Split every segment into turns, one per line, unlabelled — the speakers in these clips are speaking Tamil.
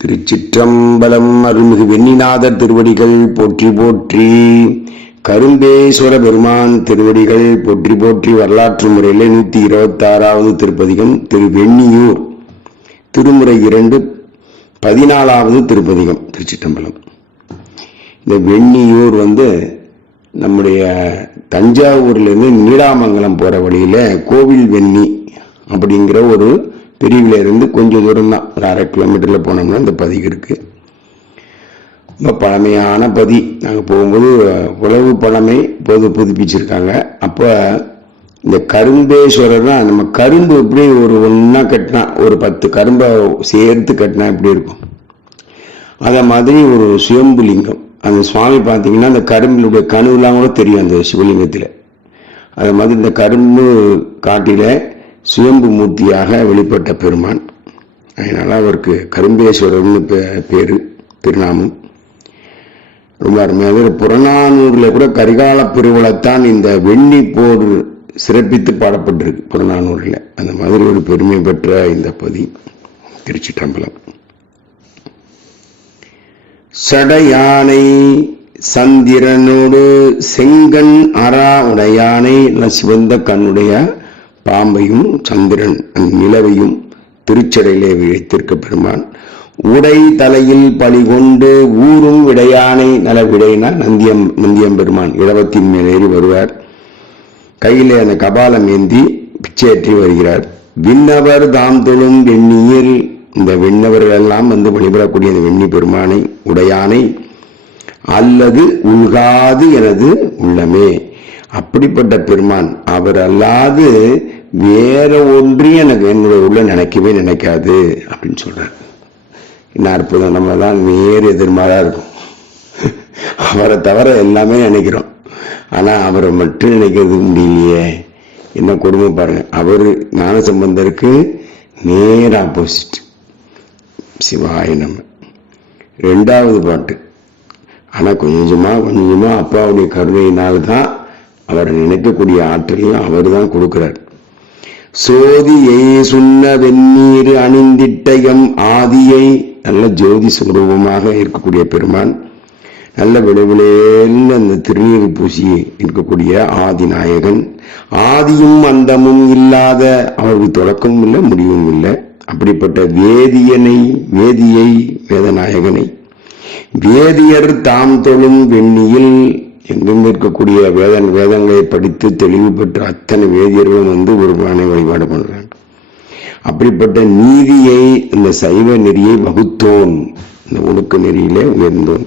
திருச்சிற்றம்பலம் அருள்மிகு வெண்ணிநாதர் திருவடிகள் போற்றி போற்றி கரும்பேஸ்வர பெருமான் திருவடிகள் போற்றி போற்றி வரலாற்று முறையில் நூற்றி இருபத்தாறாவது திருப்பதிகம் திரு வெண்ணியூர் திருமுறை இரண்டு பதினாலாவது திருப்பதிகம் திருச்சிற்றம்பலம். இந்த வெண்ணியூர் வந்து நம்முடைய தஞ்சாவூர்லேருந்து நீடாமங்கலம் போகிற வழியில் கோவில் வெண்ணி அப்படிங்கிற ஒரு பிரிவிலிருந்து கொஞ்சம் தூரம் தான். ஒரு அரை கிலோமீட்டரில் போனோம்னா இந்த பதிவு இருக்குது ரொம்ப பழமையான பதி. நாங்கள் போகும்போது உழவு பழமை போது புதுப்பிச்சிருக்காங்க. அப்போ இந்த கரும்பேஸ்வரர் தான் நம்ம கரும்பு எப்படி ஒரு ஒன்றா கட்டினா ஒரு பத்து கரும்பை சேர்த்து கட்டினா எப்படி இருக்கும்? அதை மாதிரி ஒரு சிவம்புலிங்கம். அந்த சுவாமி பார்த்தீங்கன்னா அந்த கரும்பினுடைய கனவுலாம் கூட தெரியும் அந்த சிவலிங்கத்தில். அது மாதிரி இந்த கரும்பு காட்டில சுயம்பு மூர்த்தியாக வெளிப்பட்ட பெருமான். அதனால் அவருக்கு கரும்பேஸ்வரர்னு பேர் திருநாமம். ரொம்ப அருமையாக புறநானூரில் கூட கரிகால பெருவளத்தான் இந்த வெண்ணி போர் சிறப்பித்து பாடப்பட்டிருக்கு புறநானூரில். அந்த மாதிரி ஒரு பெருமை பெற்ற இந்த பதி திருச்சிற்றம்பலம். சடையானை சந்திரனோடு செங்கண் அரா உடையானை சிவந்த கண்ணுடைய பாம்பையும் சந்திரன் நிலவையும் திருச்சடையிலே வைத்திருக்க பெருமான் உடை தலையில் பழி கொண்டு ஊரும் விடையானை நல விடைனா நந்தியம் நந்தியம் பெருமான் இடவத்தின் மேல் ஏறி வருவார். கையிலே அந்த கபாலம் ஏந்தி பிச்சையற்றி வருகிறார். விண்ணவர் தாம் தொழும் வெண்ணியில் இந்த விண்ணவர்கள் எல்லாம் வந்து வழிபடக்கூடிய அந்த வெண்ணி பெருமானை உடையானை அல்லது உள்காது எனது உள்ளமே. அப்படிப்பட்ட பெருமான் அவர் அல்லாது வேற ஒன்றையும் எனக்கு என்னுடைய உள்ள நினைக்கவே நினைக்காது அப்படின்னு சொல்றார். என்ன அற்புதம் நம்ம தான் நேர் எதிர்மாறா இருக்கும். அவரை தவிர எல்லாமே நினைக்கிறோம். ஆனா அவரை மட்டும் நினைக்கிறது முடியலையே. என்ன கொடுமை பாருங்க. அவர் ஞான சம்பந்தருக்கு நேர் ஆப்போசிட் சிவாய நம்ம ரெண்டாவது பாட்டு. ஆனா கொஞ்சமா கொஞ்சமா அப்பாவுடைய கருணையினால்தான் அவரை நினைக்கக்கூடிய ஆற்றலையும் அவர் தான் கொடுக்கிறார். சோதியை சுண்ண வெந்நீர் அணிந்திட்டயம் ஆதியை நல்ல ஜோதி சுரூபமாக இருக்கக்கூடிய பெருமான் நல்ல விளைவிலேன்னு அந்த திருநீர் பூசி இருக்கக்கூடிய ஆதி நாயகன் ஆதியும் அந்தமும் இல்லாத அவருக்கு தொடக்கமும் இல்லை முடிவும் இல்லை. அப்படிப்பட்ட வேதியனை வேதியை வேதநாயகனை. வேதியர் தாம் தொழும் வெண்ணியில் எங்கெங்க இருக்கக்கூடிய வேதன் வேதங்களை படித்து தெளிவு பெற்ற அத்தனை வேதியர்களும் வந்து ஒரு பானை வழிபாடு பண்ணுறாங்க அப்படிப்பட்ட நீதியை இந்த சைவ நெறியை வகுத்தோன் இந்த ஒழுக்க நெறியிலே உயர்ந்தோன்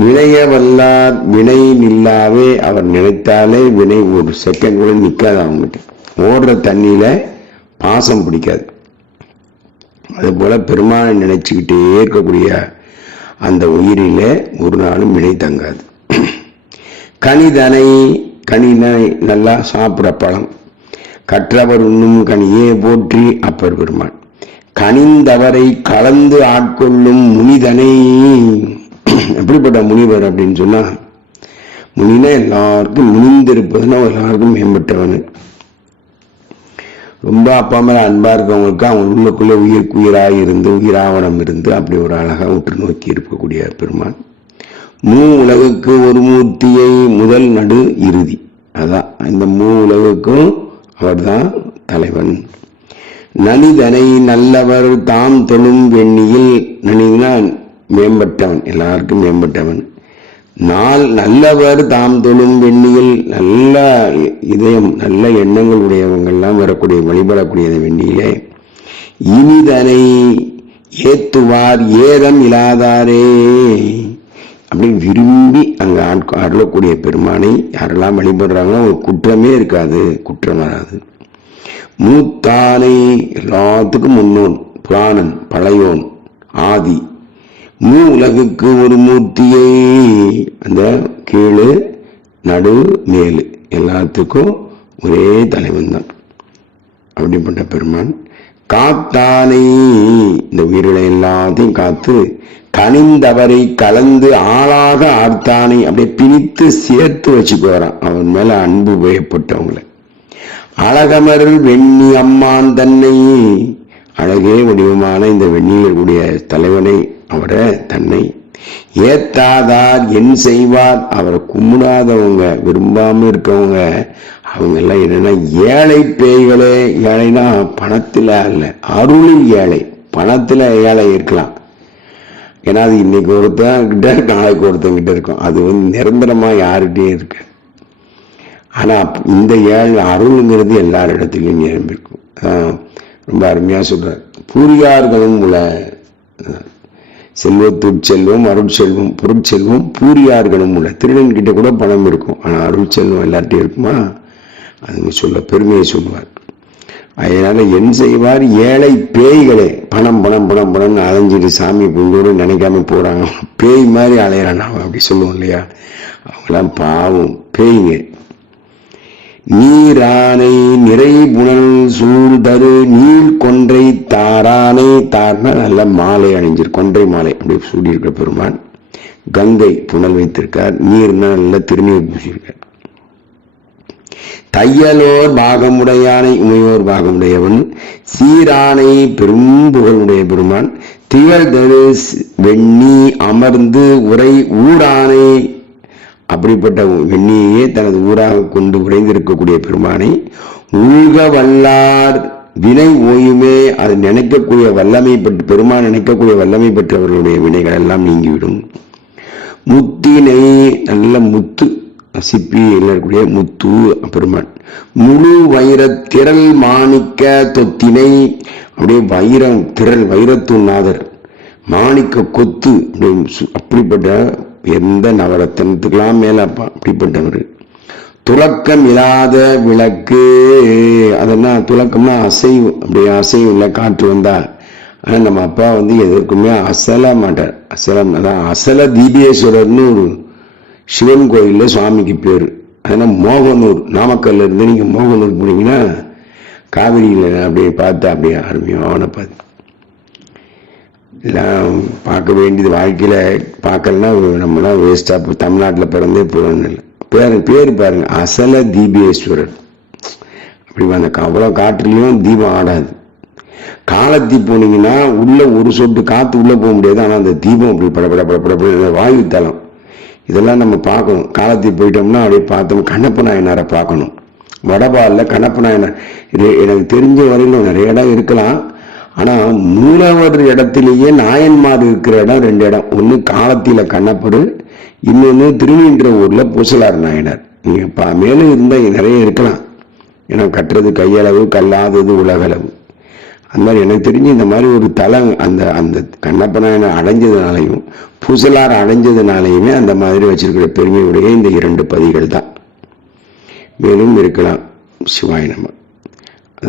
வினைய வல்லார் வினை நில்லாவே அவர் நினைத்தாலே வினை ஒரு செகண்ட் கூட நிக்காது அவங்ககிட்ட. ஓடுற தண்ணியில பாசம் பிடிக்காது. அதுபோல பெருமானை நினைச்சுக்கிட்டே இருக்கக்கூடிய அந்த உயிரில ஒரு நாளும் வினை தங்காது. கனிதனை கனினை நல்லா சாப்பிட பழம். கற்றவர் உண்ணும் கனியே போற்றி அப்பர் பெருமான் கனிந்தவரை கலந்து ஆட்கொள்ளும் முனிதனை. எப்படிப்பட்ட முனிவர் அப்படின்னு சொன்னா முனினா எல்லாருக்கும் முனிந்திருப்பதுன்னா எல்லாருக்கும் மேம்பட்டவனு. ரொம்ப அப்பா மேல அன்பா இருக்கவங்களுக்கு அவன் உள்ளுக்குள்ள உயிருக்கு உயிராக இருந்து உயிராவணம் இருந்து அப்படி ஒரு அழகா உற்று நோக்கி இருக்கக்கூடிய பெருமான். மூ உலகுக்கு ஒரு மூர்த்தியை முதல் நடு இறுதி. அதான் இந்த மூ உலகுக்கும் அவர்தான் தலைவன். நனிதனை நல்லவர் தாம் தொழும் வெண்ணியில் நனினா மேம்பட்டவன் எல்லாருக்கும் மேம்பட்டவன். நாள் நல்லவர் தாம் தொழும் வெண்ணியில் நல்ல இதயம் நல்ல எண்ணங்கள் உடையவங்கள்லாம் வரக்கூடிய வழிபடக்கூடிய வெண்ணியிலே. இனிதனை ஏத்துவார் ஏதம் இல்லாதாரே. அப்படி விரும்பி அங்க ஆட்க- அருளக்கூடிய பெருமானை யாரெல்லாம் வழிபடுறாங்களோ ஒரு குற்றமே இருக்காது குற்றம் வராது. மூத்தானை எல்லாத்துக்கும் முன்னோன் புராணன் பழையோன் ஆதி. மூ உலகுக்கு ஒரு மூர்த்தியை அந்த கீழு நடு மேலு எல்லாத்துக்கும் ஒரே தலைவன் தான் அப்படிப்பட்ட பெருமான். காத்தானை இந்த உயிர்களை எல்லாத்தையும் காத்து கனிந்தவரை கலந்து ஆளாக ஆர்த்தானை அப்படியே பிணித்து சேர்த்து வச்சுக்குவாரான் அவன் மேல அன்பு பயப்பட்டவங்களை அழகமர் வெண்ணி அம்மான் தன்னை. அழகே வடிவமான இந்த வெண்ணியர்களுடைய தலைவனை அவரை தன்னை. ஏத்தாதார் என் செய்வார். அவரை கும்பிடாதவங்க விரும்பாம இருக்கவங்க அவங்க எல்லாம் என்னன்னா ஏழை பேய்களே. ஏழைனா பணத்துல அல்ல அருளில் ஏழை பணத்துல ஏழை இருக்கலாம். ஏன்னா அது இன்னைக்கு ஒருத்தன் கிட்ட நாளைக்கு ஒருத்தன் கிட்ட இருக்கும். அது வந்து நிரந்தரமா யாருகிட்டயும் இருக்கு. ஆனா இந்த ஏழு அருள்ங்கிறது எல்லார் இடத்துலையும் நிரம்பிருக்கும் ரொம்ப அருமையா சொல்றார். பூரியார்களும் உள்ள செல்வத்துட் செல்வம் அருட்செல்வம் பொருட்செல்வம் பூரியார்களும் உள்ள. திருடன் கிட்ட கூட பணம் இருக்கும். ஆனா அருட்செல்வம் எல்லார்ட்டையும் இருக்குமா? அதுங்க சொல்ல பெருமையை சொல்லுவார். அதனால என் செய்வார் ஏழை பேய்களே. பணம் பணம் பணம் பணம்னு அலைஞ்சிட்டு சாமி கொஞ்சோடு நினைக்காம போறாங்க. பேய் மாதிரி அலையிறான் அவன் அப்படி சொல்லுவோம் இல்லையா? அவங்களாம் பாவம். பேய்ங்க. நீரானை நிறை புனல் சூழ் தரு நீள் கொன்றை தாரானை தார்னா நல்ல மாலை அணிஞ்சிரு. கொன்றை மாலை. அப்படி சூடியிருக்கிற பெருமான். கங்கை புனல் வைத்திருக்கார். நீர்னா நல்ல திருநீர் பூசியிருக்கார். தையலோர் பாகமுடையானை உமையோர் பாகமுடையவன் சீரானை பெரும்புகழுடைய பெருமான் திகழ் தரு வெண்ணி அமர்ந்து உரை ஊரானை அப்படிப்பட்ட வெண்ணியே தனது ஊராக கொண்டு உறைந்திருக்கக்கூடிய பெருமானை உள்க வல்லார் வினை ஓயுமே அது நினைக்கக்கூடிய வல்லமை பெற்று பெருமான் நினைக்கக்கூடிய வல்லமை பெற்றவர்களுடைய வினைகள் எல்லாம் நீங்கிவிடும். முத்தினை நல்ல முத்து சிப்பி இருக்கக்கூடிய முத்து பெருமான் முழு வைர திரள் மாணிக்க தொத்தினை. அப்படியே வைரம் திரள் வைரத்துநாதர் மாணிக்க கொத்து சு- அப்படிப்பட்ட எந்த நவரத்தனத்துக்கெல்லாம் மேல அப்பா அப்படிப்பட்டவர். துலக்கம் இல்லாத விளக்கு. அதெல்லாம் துலக்கம்னா அசைவு அப்படியே அசைவு இல்லை காற்று வந்தா ஆனால் நம்ம அப்பா வந்து எதற்குமே அசல மாட்டார். அசலம் அதான் அசல தீபேஸ்வரர்னு ஒரு சிவன் கோயிலில் சுவாமிக்கு பேர். அதனால் மோகனூர் நாமக்கல்ல இருந்து நீங்கள் மோகனூர் போனீங்கன்னா காவிரியில் அப்படியே பார்த்து அப்படியே அருமையான பார்த்து எல்லாம் பார்க்க வேண்டியது வாழ்க்கையில் பார்க்கலன்னா நம்மளாம் இப்போ தமிழ்நாட்டில் பிறந்தே போகிறோன்னு இல்லை. பேர் பேர் பாருங்கள் அசல தீபேஸ்வரர். அப்படி அந்த அவ்வளோ காற்றுலையும் தீபம் ஆடாது. காலத்தி போனீங்கன்னா உள்ளே ஒரு சொட்டு காற்று உள்ளே போக முடியாது. ஆனால் அந்த தீபம் அப்படி படப்பட படப்பட வாயு தளம். இதெல்லாம் நம்ம பார்க்கணும். காலத்தில் போயிட்டோம்னா அப்படியே பார்த்தோம் கண்ணப்ப நாயனாரை பார்க்கணும். வடபாலில் கண்ணப்ப நாயனார். எனக்கு தெரிஞ்ச வரையிலும் நிறைய இடம் இருக்கலாம். ஆனால் மூலவர் இடத்திலேயே நாயன்மார் இருக்கிற இடம் ரெண்டு இடம். ஒன்று காலத்தில் கண்ணப்பர் இன்னொன்று திருநீன்ற ஊரில் பூசலார் நாயனார். நீங்கள் பா மேலும் இருந்தால் நிறைய இருக்கலாம். ஏன்னா கட்டுறது கையளவு கல்லாதது உலகளவு. அந்த மாதிரி எனக்கு தெரிஞ்சு இந்த மாதிரி ஒரு தலம் அந்த அந்த கண்ணப்ப நாயனார் அடைஞ்சதுனாலையும் பூசலார் அடைஞ்சதுனாலையுமே அந்த மாதிரி வச்சிருக்கிற பெருமையுடைய இந்த இரண்டு பதிகள் தான். மேலும் இருக்கலாம். சிவாய நம்ம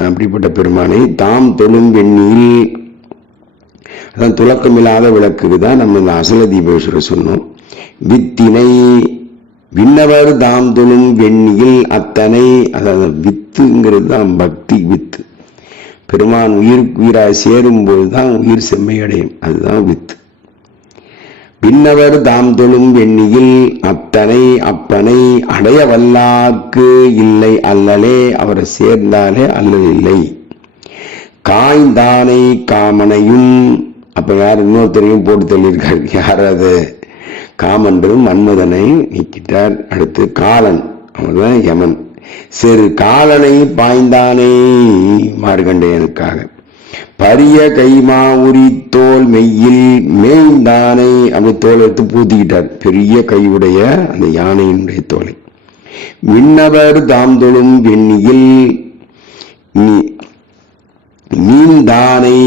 அப்படிப்பட்ட பெருமானை தாம் தொழும் வெண்ணியில் அதான் துலக்கமில்லாத விளக்குக்கு தான் நம்ம இந்த அசல தீபேஸ்வரர் சொன்னோம். வித்தினை விண்ணவர் தாம் தொழும் வெண்ணியில் அத்தனை அதாவது வித்துங்கிறது தான் பக்தி வித்து. பெருமான் உயிர் உயிராக சேரும்போது தான் உயிர் செம்மையடையும். அதுதான் வித்து. விண்ணவர் தாம் தொழும் வெண்ணியில் அத்தனை அப்பனை அடைய வல்லாக்கு இல்லை அல்லலே அவரை சேர்ந்தாலே அல்லல் இல்லை. காய்ந்தானை காமனையும் அப்ப யார் இன்னொருத்தரையும் போட்டு தள்ளியிருக்கார். யார் அது? காமன்றும் மன்மதனை நீக்கிட்டார். அடுத்து காலன் அவன்தான் யமன். சிறு காலனை பாய்ந்தானே மார்கண்டேயனுக்காக பரிய கைமா உரி தோல் மெய்யில் மேய்ந்தானை அப்படி தோல் எடுத்து பூத்திக்கிட்டார். பெரிய கையுடைய அந்த யானையினுடைய தோலை. விண்ணவர் தாம் தொழும் வெண்ணியில் நீ நீந்தானை.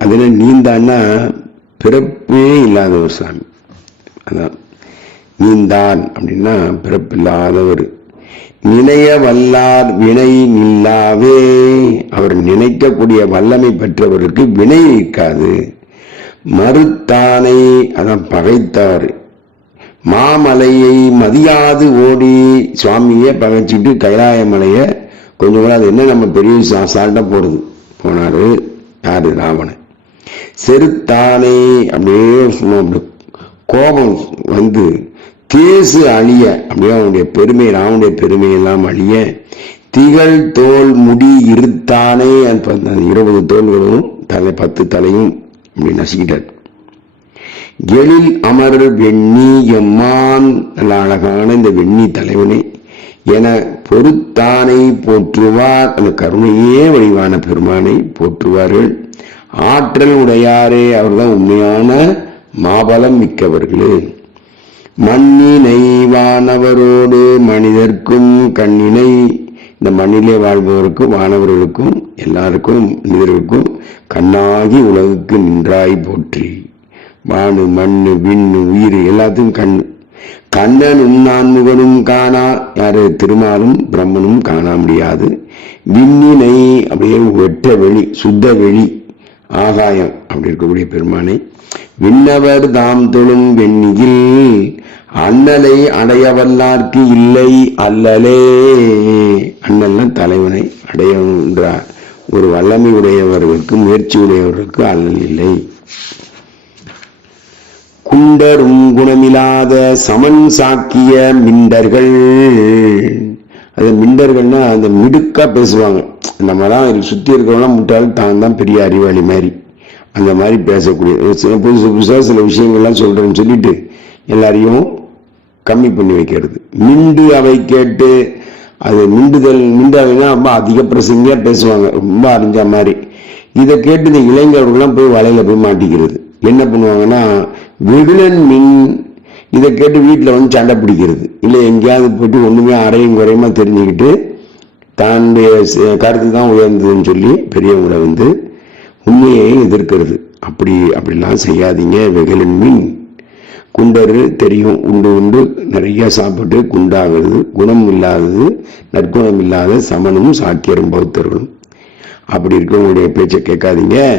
அதுல நீந்தான்னா பிறப்பே இல்லாத ஒரு சாமி. அதான். நீந்தான் அப்படின்னா பிறப்பில்லாதவர். நினைய வல்லார் வினை நில்லாவே அவர் நினைக்கக்கூடிய வல்லமை பெற்றவருக்கு வினை இருக்காது. மறுத்தானை அதான் பகைத்தார். மாமலையை மதியாது ஓடி சுவாமியை பகைச்சிட்டு கைலாய மலையை கொஞ்சம் கூட அது என்ன நம்ம பெரிய சால்ட்டா போடுது. போனார் யாரு? ராவணன். செருத்தானை அப்படியே சும்மா அப்படி கோபம் வந்து கேசு அழிய அப்படியே அவனுடைய பெருமை ராவனுடைய பெருமையெல்லாம் அழிய திகழ் தோல் முடி இருத்தானே அந்த இருபது தோள்களும் தலை பத்து தலையும் அப்படி நசுக்கிட்டார். எழில் அமர் வெண்ணி எம்மான் நல்ல அழகான இந்த வெண்ணி தலைவனே என பொறுத்தானை போற்றுவார் அந்த கருணையே வடிவான பெருமானை போற்றுவார்கள். ஆற்றல் உடையாரே அவர்தான் உண்மையான மாபலம் மிக்கவர்களே. மண்ணினை வானவரோடு மனிதர்க்கும் கண்ணினை. இந்த மண்ணிலே வாழ்பவருக்கும் வானவர்களுக்கும் எல்லாருக்கும் மனிதர்களுக்கும் கண்ணாகி உலகுக்கு நின்றாய் போற்றி. வானு மண்ணு விண்ணு உயிர் எல்லாத்துக்கும் கண். கண்ணனும் நான்முகனும் காணா யாரு? திருமாலும் பிரம்மனும் காண முடியாது. விண்ணினை அப்படியே வெட்ட வெளி சுத்த வெளி ஆகாயம் அப்படி இருக்கக்கூடிய பெருமானை விண்ணவர் தாம் தொழும் வெண்ணியில் அண்ணலை அடையவல்லார்க்கு இல்லை அல்லலே. அண்ணல்னா தலைவனை அடையன்றார் ஒரு வல்லமை உடையவர்களுக்கு முயற்சி உடையவர்களுக்கு அல்லல் இல்லை. குண்டரும் குணமில்லாத சமன் சாக்கிய மிண்டர்கள். அது மிண்டர்கள்னா அந்த மிடுக்கா பேசுவாங்க. நம்மலாம் சுத்தி இருக்கிறவங்களாம் முட்டாள் தான் தான் பெரிய அறிவாளி மாதிரி. அந்த மாதிரி பேசக்கூடிய ஒரு சில புதுசு புதுசாக சில விஷயங்கள்லாம் சொல்கிறேன்னு சொல்லிட்டு எல்லாரையும் கம்மி பண்ணி வைக்கிறது. மிண்டு அவை கேட்டு அது மிண்டுதல் மிண்டு அவைனா ரொம்ப அதிக பிரசங்கியாக பேசுவாங்க. ரொம்ப அறிஞ்ச மாதிரி. இதை கேட்டு இந்த இளைஞர்கள்லாம் போய் வலையில் போய் மாட்டிக்கிறது. என்ன பண்ணுவாங்கன்னா விடுலன் மின் இதை கேட்டு வீட்டில் வந்து சண்டை பிடிக்கிறது. இல்லை எங்கேயாவது போயிட்டு ஒன்றுமே அறையும் குறையுமா தெரிஞ்சுக்கிட்டு தன்னுடைய கருத்து தான் உயர்ந்ததுன்னு சொல்லி பெரியவங்களை வந்து உண்மையை எதிர்க்கிறது. அப்படி அப்படிலாம் செய்யாதீங்க. வெகுளன் மீன். குண்டரு தெரியும். உண்டு உண்டு. நிறைய சாப்பிட்டு குண்டாகிறது. குணம் இல்லாதது நற்குணம் இல்லாத சமனும் சாக்கியரும் பௌத்தர்களும். அப்படி இருக்கவங்களுடைய பேச்சை கேட்காதீங்க.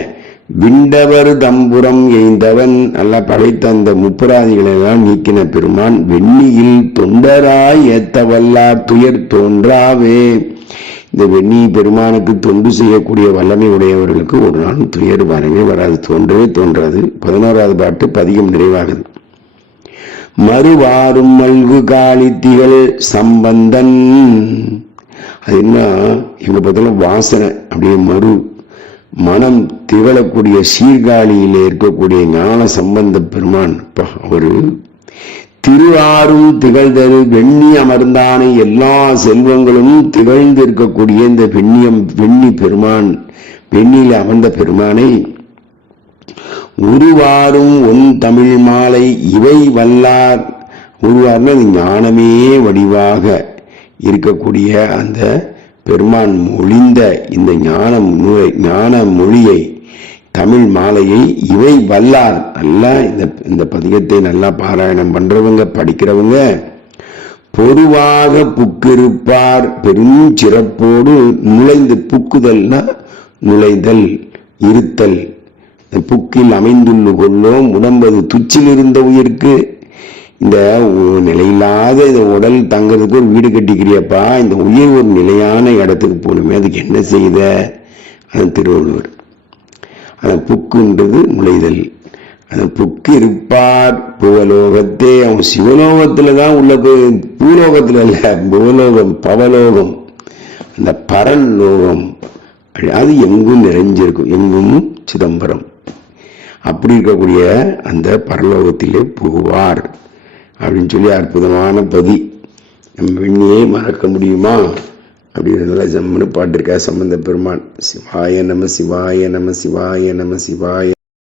விண்டவர் தம்புரம் எய்ந்தவன் நல்லா படைத்த அந்த முப்பராதிகளெல்லாம் நீக்கின பெருமான் வெண்ணியில் தொண்டராய் ஏத்தவல்லார் துயர் தோன்றாவே. இந்த வெண்ணி பெருமானுக்கு தொண்டு செய்யக்கூடிய வல்லமை உடையவர்களுக்கு ஒரு நாளும் துயர் வரவே வராது. தோன்றவே தோன்றாது. பதினோராவது பாட்டு பதிகம் நிறைவாகுது. மறுவாரும் மல்கு காலித்திகள் சம்பந்தன். அது என்ன? எங்க பார்த்தாலும் வாசனை. அப்படியே மறு மனம் திகழக்கூடிய சீர்காழியிலே இருக்கக்கூடிய ஞான சம்பந்த பெருமான். அப்பா, திருவாரும் திகழ்தரு வெண்ணி அமர்ந்தானை எல்லா செல்வங்களும் திகழ்ந்து இருக்கக்கூடிய இந்த வெண்ணியம் வெண்ணி பெருமான் வெண்ணியில் அமர்ந்த பெருமானை உருவாரும் உன் தமிழ் மாலை இவை வல்லார். உருவார்னா அது ஞானமே வடிவாக இருக்கக்கூடிய அந்த பெருமான் மொழிந்த இந்த ஞானம் ஞான மொழியை தமிழ் மாலையை இவை வல்லார் நல்லா இந்த இந்த பதிகத்தை நல்லா பாராயணம் பண்றவங்க படிக்கிறவங்க பொதுவாக புக்கிருப்பார் பெரும் சிறப்போடு நுழைந்து புக்குதல்னா நுழைதல் இருத்தல். இந்த புக்கில் அமைந்துள்ள கொள்ளோம் உடம்பது துச்சில் இருந்த உயிருக்கு. இந்த நிலையில்லாத இந்த உடல் தங்கறதுக்கு ஒரு வீடு கட்டிக்கிறியப்பா இந்த உயிர் ஒரு நிலையான இடத்துக்கு போகணுமே அதுக்கு என்ன செய்த? அது திருவள்ளுவர். அந்த புக்குன்றது முளைதல். அந்த புக்கு இருப்பார் புவலோகத்தே. அவன் சிவலோகத்துல தான் உள்ள போய் பூலோகத்துல இல்ல புவலோகம். பவலோகம் அந்த பரன் லோகம். அது எங்கும் நிறைஞ்சிருக்கும். எங்கும் சிதம்பரம். அப்படி இருக்கக்கூடிய அந்த பரலோகத்திலே புகுவார். அப்படின்னு சொல்லி அற்புதமான பதி. நம்ம விண்ணியை மறக்க முடியுமா? அப்படின்னு நல்லா ஜம்முன்னு பாட்டு இருக்கா சம்பந்த பெருமான் சிவாய நம சிவாய நம சிவாய நம சிவாய